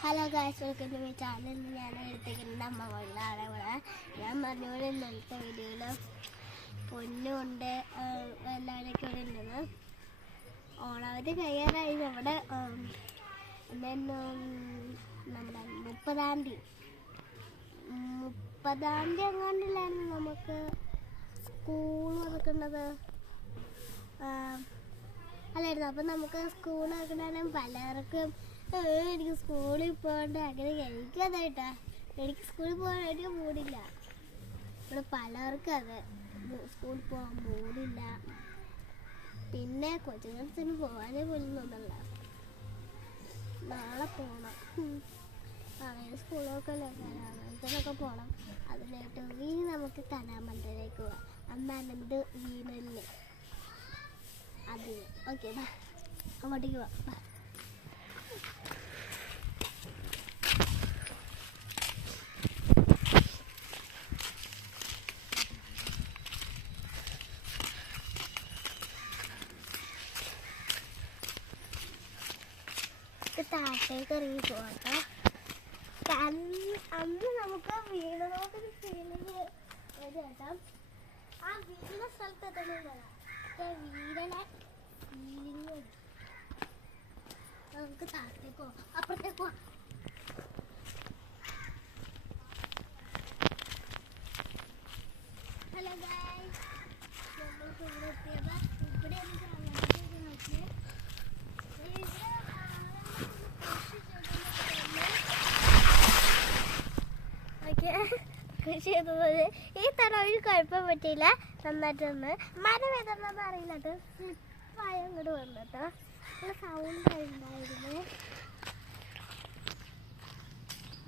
Hello guys, welcome to my channel. ഞാൻ എടുത്തേക്കുന്ന അമ്മകളുടെ ഇവിടെ ഞാൻ പറഞ്ഞപോലെ ഇന്നലത്തെ വീഡിയോയിൽ പൊന്നുണ്ട് എല്ലാവരൊക്കെ ഇവിടെ ഉണ്ടെന്ന്. ഓണാവധി കഴിയാറായി. നമ്മുടെ നമ്മുടെ 30-ാം തീയതി എങ്ങാണ്ടില്ലായിരുന്നു നമുക്ക് സ്കൂൾ തുറക്കേണ്ടത് അല്ലായിരുന്നു. അപ്പം നമുക്ക് സ്കൂൾ തുറക്കണമെങ്കിൽ പലർക്കും എനിക്ക് സ്കൂളിൽ പോകണ്ട അങ്ങനെ എനിക്കതായിട്ടാ എനിക്ക് സ്കൂളിൽ പോകാനായിട്ട് മൂടില്ല. ഇവിടെ പലർക്കും അത് സ്കൂളിൽ പോകാൻ മൂടില്ല. പിന്നെ കൊച്ചുങ്ങൾക്കിന് പോകാനേ പോലും തോന്നല്ല. നാളെ പോകണം, നാളെ സ്കൂളൊക്കെ അങ്ങനത്തെ പോകണം. അതിനായിട്ട് നമുക്ക് കലാമന്ദിരേക്ക് പോവാം. അമ്മാനന്ത് വീണല്ലേ അതിന്. ഓക്കെ, അങ്ങോട്ടേക്ക് പോവാം. താഴത്തേക്ക് ഇറങ്ങി പോകട്ടോ. അന്ന് നമുക്ക് വീണതൊക്കെ ഫീലിങ് കേട്ടോ. ആ വീണ സ്ഥലത്ത് എത്തണം. വീടനെ ഫീലിങ് നമുക്ക് താഴത്തേക്ക് പോകാം, അപ്പുറത്തേക്ക് പോകാം. ഹലോ ഗൈസ്, നമ്മൾക്ക് ഇവിടെ എത്തിയപ്പോൾ ഇവിടെ കൃഷി ചെയ്തത് ഈ തടവിൽ കുഴപ്പം പറ്റിയില്ല. നന്നായിട്ട് വന്ന് മരം ഏതെന്നു അറിയില്ല കേട്ടോ. സ്ലിപ്പായി അങ്ങോട്ട് വന്നു കേട്ടോ. നല്ല സൗണ്ട് ഉണ്ടായിരുന്നു.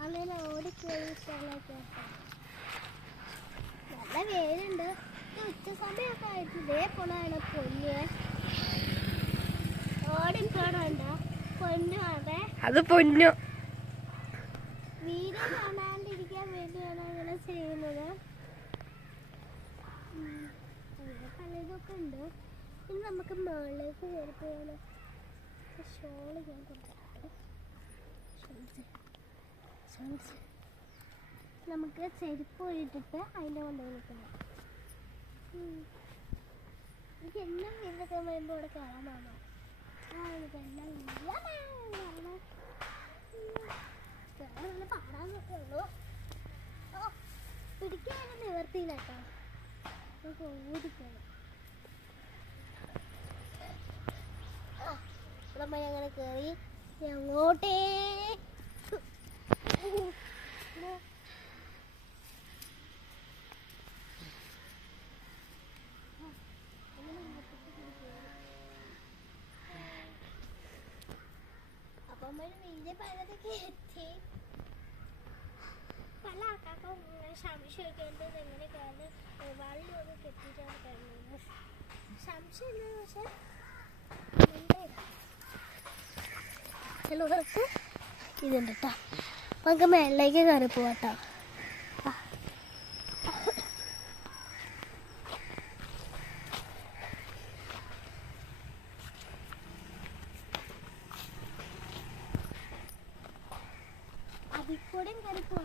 അങ്ങനെ ഓടിപ്പോയി സ്ഥലമൊക്കെ നല്ല വേരുണ്ട്. ഉച്ച സമയമൊക്കെ ആയിട്ട് ഇതേപോലെയാണ് പൊന്ന് ഓടിപ്പോണുണ്ടോ. പൊന്നു അതെ, അത് പൊന്നു. വീഡിയോ കാണാണ്ടിരിക്കാൻ വേണ്ടിയാണ് അങ്ങനെ ചെയ്യുന്നത്. പലതൊക്കെ ഉണ്ട്. ഇനി നമുക്ക് മുകളിലേക്ക് കയറി പോയാലോ. ഷോള് ഞാൻ കൊടുത്തിട്ടുണ്ട്. നമുക്ക് ചെരുപ്പ് ഇട്ടിട്ട് അതിൻ്റെ കൊണ്ടുപോയി നിൽക്കണം. എനിക്ക് എന്നും വീടൊക്കെ വരുമ്പോൾ ഇവിടെ കാണാമാണോ. നല്ല പാടാന്നൊക്കെ ഉള്ളൂ. പിടിക്കാനും നിവർത്തിയില്ല കേട്ടോ. നമുക്ക് ഓടിക്കണം. നമ്മൾ അങ്ങനെ കയറി അങ്ങോട്ടേ അപ്പം വലിയ പഴതൊക്കെ എത്തി. പല ആൾക്കാർക്കും സംശയമൊക്കെയുണ്ട് എങ്ങനെയൊക്കെയാണ് വള്ളിയൊക്കെ കെട്ടിയിട്ടാണ് കഴിയുന്നത്. സംശയമില്ല. പക്ഷെ ചിലവർക്ക് ഇതുണ്ട് കേട്ടോ. നമുക്ക് മേളിലേക്ക് കയറി പോവാട്ടോ. അതിക്കൂടെയും കയറി പോവാ.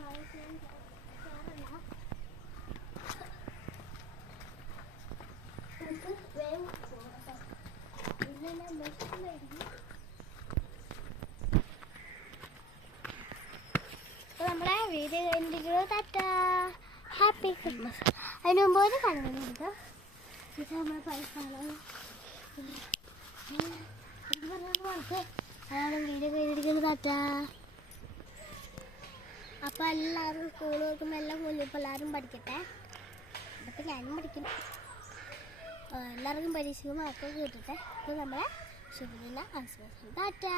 നമ്മളെ വീഡിയോ കഴിഞ്ഞിട്ട് ടാറ്റാ, ഹാപ്പി ക്രിസ്മസ്. അതിന് മുമ്പ് ഒരു കടന്നുണ്ട്. ഇത് നമ്മളെ പൈസാണ് അതാണ് വീഡിയോ കഴിഞ്ഞിരിക്കുന്നത്. ടാറ്റാ. അപ്പം എല്ലാവരും സ്കൂൾ നോക്കുമ്പോൾ എല്ലാം കൊല്ലും. എല്ലാവരും പഠിക്കട്ടെ. അതൊക്കെ ഞാനും പഠിക്കും. എല്ലാവർക്കും പരീക്ഷയ്ക്ക് മാർക്കൊക്കെ കിട്ടട്ടെ. അപ്പോൾ നമ്മളെ ശുഭദിന ആശംസിക്കുന്നു. ടാറ്റാ.